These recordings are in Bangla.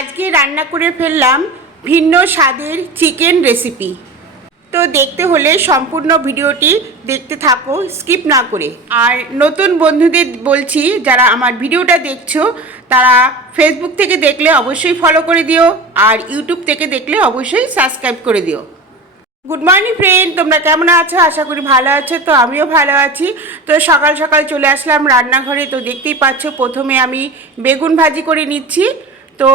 আজকে রান্না করে ফেললাম ভিন্ন স্বাদের চিকেন রেসিপি। তো দেখতে হলে সম্পূর্ণ ভিডিওটি দেখতে থাকো, স্কিপ না করে। আর নতুন বন্ধুদের বলছি, যারা আমার ভিডিওটা দেখছ, তারা ফেসবুক থেকে দেখলে অবশ্যই ফলো করে দিও, আর ইউটিউব থেকে দেখলে অবশ্যই সাবস্ক্রাইব করে দিও। গুড মর্নিং ফ্রেন্ড তোমরা কেমন আছো? আশা করি ভালো আছো, তো আমিও ভালো আছি। তো সকাল সকাল চলে আসলাম রান্নাঘরে। তো দেখতেই পাচ্ছ, প্রথমে আমি বেগুন ভাজি করে নিচ্ছি। তো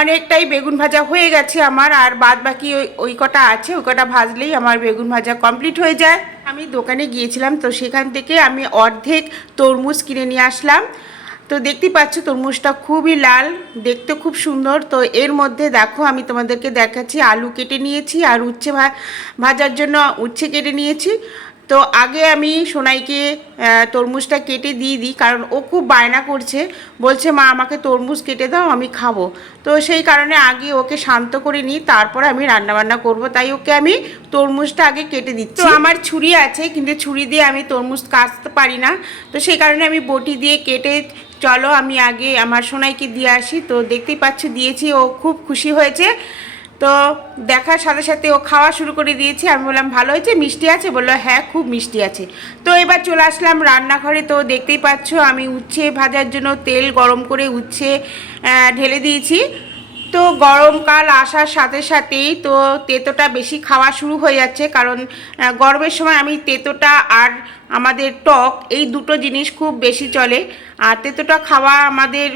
অনেকটাই বেগুন ভাজা হয়ে গেছে আমার, আর বাদ বাকি ওই ওই কটা আছে, ওই কটা ভাজলেই আমার বেগুন ভাজা কমপ্লিট হয়ে যায়। আমি দোকানে গিয়েছিলাম, তো সেখান থেকে আমি অর্ধেক তরমুজ কিনে নিয়ে আসলাম। তো দেখতেই পাচ্ছ তরমুজটা খুবই লাল, দেখতে খুব সুন্দর। তো এর মধ্যে দেখো, আমি তোমাদেরকে দেখাচ্ছি, আলু কেটে নিয়েছি, আর উচ্ছে ভাজার জন্য উচ্ছে কেটে নিয়েছি। তো আগে আমি সোনাইকে তরমুজটা কেটে দিয়ে দিই, কারণ ও খুব বায়না করছে। বলছে, মা, আমাকে তরমুজ কেটে দাও, আমি খাব। তো সেই কারণে আগে ওকে শান্ত করে নিই, তারপর আমি রান্নাবান্না করব। তাই ওকে আমি তরমুজটা আগে কেটে দিচ্ছি। তো আমার ছুরি আছে, কিন্তু ছুরি দিয়ে আমি তরমুজ কাটতে পারি না। তো সেই কারণে আমি বটি দিয়ে কেটে, চলো আমি আগে আমার সোনাইকে দিয়ে আসি। তো দেখতেই পাচ্ছ, দিয়েছি। ও খুব খুশি হয়েছে। তো দেখার সাথে সাথে ও খাওয়া শুরু করে দিয়েছে। আমি বললাম, ভালো হয়েছে? মিষ্টি আছে? বলল হ্যাঁ খুব মিষ্টি আছে। তো এবার চলে আসলাম রান্নাঘরে। তো দেখতেই পাচ্ছ, আমি উচ্ছে ভাজার জন্য তেল গরম করে উচ্ছে ঢেলে দিয়েছি। তো গরমকাল আসার সাথে সাথেই তো তেতোটা বেশি খাওয়া শুরু হয়ে যাচ্ছে, কারণ গরমের সময় আমি তেতোটা আর আমাদের টক এই দুটো জিনিস খুব বেশি চলে। আর তেতোটা খাওয়া আমাদের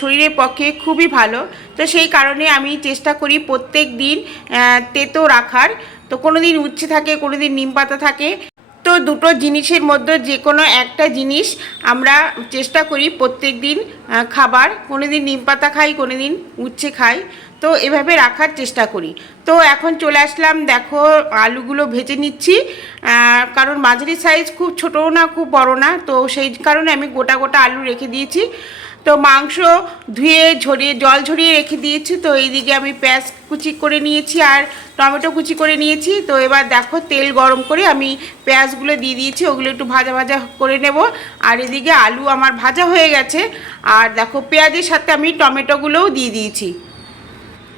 শরীরের পক্ষে খুবই ভালো। তো সেই কারণে আমি চেষ্টা করি প্রত্যেক দিন তেতো রাখার। তো কোনো দিন উচ্ছে থাকে কোনো দিন নিম পাতা থাকে। দুটো জিনিসের মধ্যে যে কোনো একটা জিনিস আমরা চেষ্টা করি প্রত্যেক দিন খাবার। কোনো দিন নিম পাতা খাই কোনো দিন উচ্ছে খাই। তো এভাবে রাখার চেষ্টা করি। তো এখন চলে আসলাম, দেখো, আলুগুলো ভেজে নিচ্ছি। কারণ মাঝারি সাইজ খুব ছোটও না, খুব বড় না। তো সেই কারণে আমি গোটা গোটা আলু রেখে দিয়েছি। তো মাংস ধুয়ে ঝরিয়ে, জল ঝরিয়ে রেখে দিয়েছি। তো এইদিকে আমি পেঁয়াজ কুচি করে নিয়েছি আর টমেটো কুচি করে নিয়েছি। তো এবার দেখো তেল গরম করে আমি পেঁয়াজগুলো দিয়ে দিয়েছি, ওগুলো একটু ভাজা ভাজা করে নেব। আর এদিকে আলু আমার ভাজা হয়ে গেছে। আর দেখো পেঁয়াজের সাথে আমি টমেটোগুলোও দিয়ে দিয়েছি।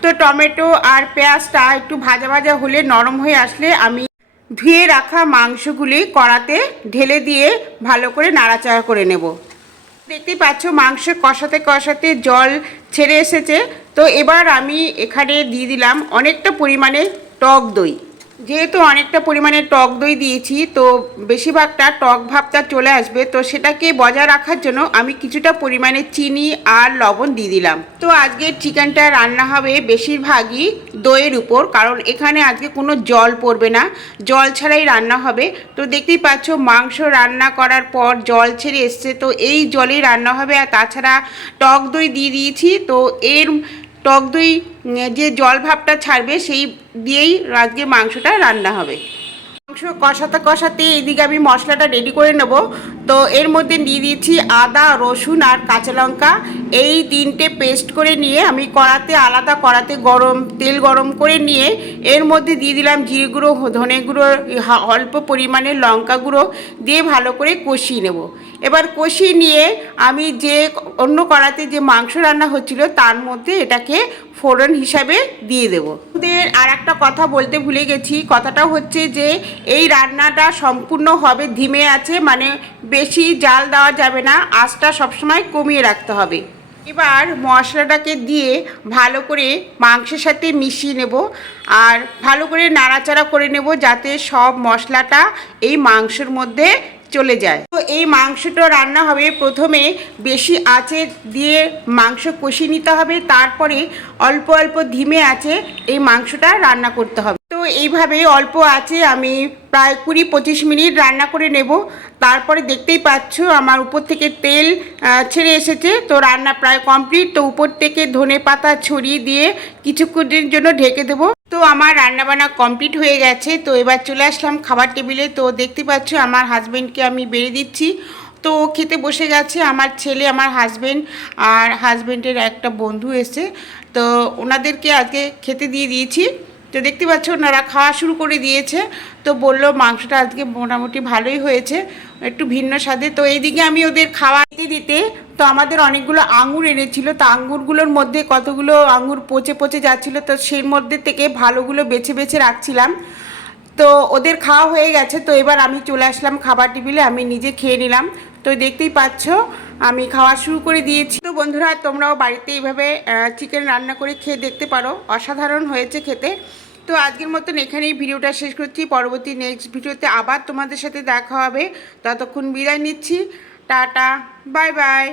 তো টমেটো আর পেঁয়াজটা একটু ভাজা ভাজা হলে নরম হয়ে আসলে আমি ধুয়ে রাখা মাংসগুলি কড়াতে ঢেলে দিয়ে ভালো করে নাড়াচাড়া করে নেব। দেখতেই পাচ্ছ মাংস কষাতে কষাতে জল ছেড়ে এসেছে। তো এবার আমি এখানে দিয়ে দিলাম অনেকটা পরিমাণে টক দই। যেহেতু অনেকটা পরিমাণে টক দই দিয়েছি, তো বেশিরভাগটা টক ভাবটা চলে আসবে। তো সেটাকে বজায় রাখার জন্য আমি কিছুটা পরিমাণে চিনি আর লবণ দিয়ে দিলাম। তো আজকে চিকেনটা রান্না হবে বেশিরভাগই দইয়ের উপর, কারণ এখানে আজকে কোনো জল পড়বে না। জল ছাড়াই রান্না হবে। তো দেখতেই পাচ্ছ, মাংস রান্না করার পর জল ছেড়ে এসছে। তো এই জলেই রান্না হবে, আর তাছাড়া টক দই দিয়ে দিয়েছি। তো এর টক দই যে জল ভাবটা ছাড়বে সেই দিয়েই আজকে মাংসটা রান্না হবে। মাংস কষাতে কষাতে এদিকে আমি মশলাটা রেডি করে নেব। তো এর মধ্যে দিয়ে দিয়েছি আদা, রসুন আর কাঁচা লঙ্কা। এই তিনটে পেস্ট করে নিয়ে আমি কড়াতে আলাদা কড়াতে গরম, তেল গরম করে নিয়ে এর মধ্যে দিয়ে দিলাম জিরে গুঁড়ো, ধনে গুঁড়ো অল্প পরিমাণে লঙ্কা গুঁড়ো দিয়ে ভালো করে কষিয়ে নেব। এবার কষিয়ে নিয়ে আমি যে অন্য কড়াতে যে মাংস রান্না হচ্ছিল তার মধ্যে এটাকে ফোড়ন হিসাবে দিয়ে দেবো। ওদের আর একটা কথা বলতে ভুলে গেছি। কথাটা হচ্ছে যে, এই রান্নাটা সম্পূর্ণ হবে ধিমে আছে মানে বেশি জাল দেওয়া যাবে না, আঁচটা সবসময় কমিয়ে রাখতে হবে। এবার মশলাটাকে দিয়ে ভালো করে মাংসের সাথে মিশিয়ে নেব আর ভালো করে নাড়াচাড়া করে নেব যাতে সব মশলাটা এই মাংসের মধ্যে চলে যায়। তো এই মাংসটা রান্না হবে। প্রথমে বেশি আঁচে দিয়ে মাংস কষিয়ে নিতে হবে। তারপরে অল্প অল্প ধিমে আছে এই মাংসটা রান্না করতে হবে। তো এইভাবে অল্প আছে আমি প্রায় কুড়ি পঁচিশ মিনিট রান্না করে নেব। তারপরে দেখতেই পাচ্ছ আমার উপর থেকে তেল ছেড়ে এসেছে। তো রান্না প্রায় কমপ্লিট। তো উপর থেকে ধনে পাতা ছড়িয়ে দিয়ে কিছুক্ষণের জন্য ঢেকে দেবো। তো আমার রান্নাবান্না কমপ্লিট হয়ে গেছে, তো এবার চলে আসলাম খাবার টেবিলে। তো দেখতে পাচ্ছ আমার হাজব্যান্ডকে আমি বেড়ে দিচ্ছি। তো ও খেতে বসে গেছে, আমার ছেলে, আমার হাজব্যান্ড আর হাজব্যান্ডের একটা বন্ধু এসে তো ওনাদেরকে আজকে খেতে দিয়ে দিয়েছি। তো দেখতে পাচ্ছ ওনারা খাওয়া শুরু করে দিয়েছে। তো বলল মাংসটা আজকে মোটামুটি ভালোই হয়েছে। একটু ভিন্ন স্বাদে। তো এইদিকে আমি ওদের খাওয়া দিতে দিতে তো আমাদের অনেকগুলো আঙুর এনেছিল। তো আঙুরগুলোর মধ্যে কতগুলো আঙুর পচে পচে যাচ্ছিল, তো সেই মধ্যে থেকে ভালোগুলো বেছে বেছে রাখছিলাম। তো ওদের খাওয়া হয়ে গেছে, তো এবার আমি চলে আসলাম খাবার টেবিলে, আমি নিজে খেয়ে নিলাম। তো দেখতেই পাচ্ছ, আমি খাওয়া শুরু করে দিয়েছি। তো বন্ধুরা, তোমরাও বাড়িতে এইভাবে চিকেন রান্না করে খেয়ে দেখতে পারো। অসাধারণ হয়েছে খেতে। তো আজকের মতন এখানেই ভিডিওটা শেষ করছি। পরবর্তী নেক্সট ভিডিওতে আবার তোমাদের সাথে দেখা হবে। ততক্ষণ বিদায় নিচ্ছি। Tata bye bye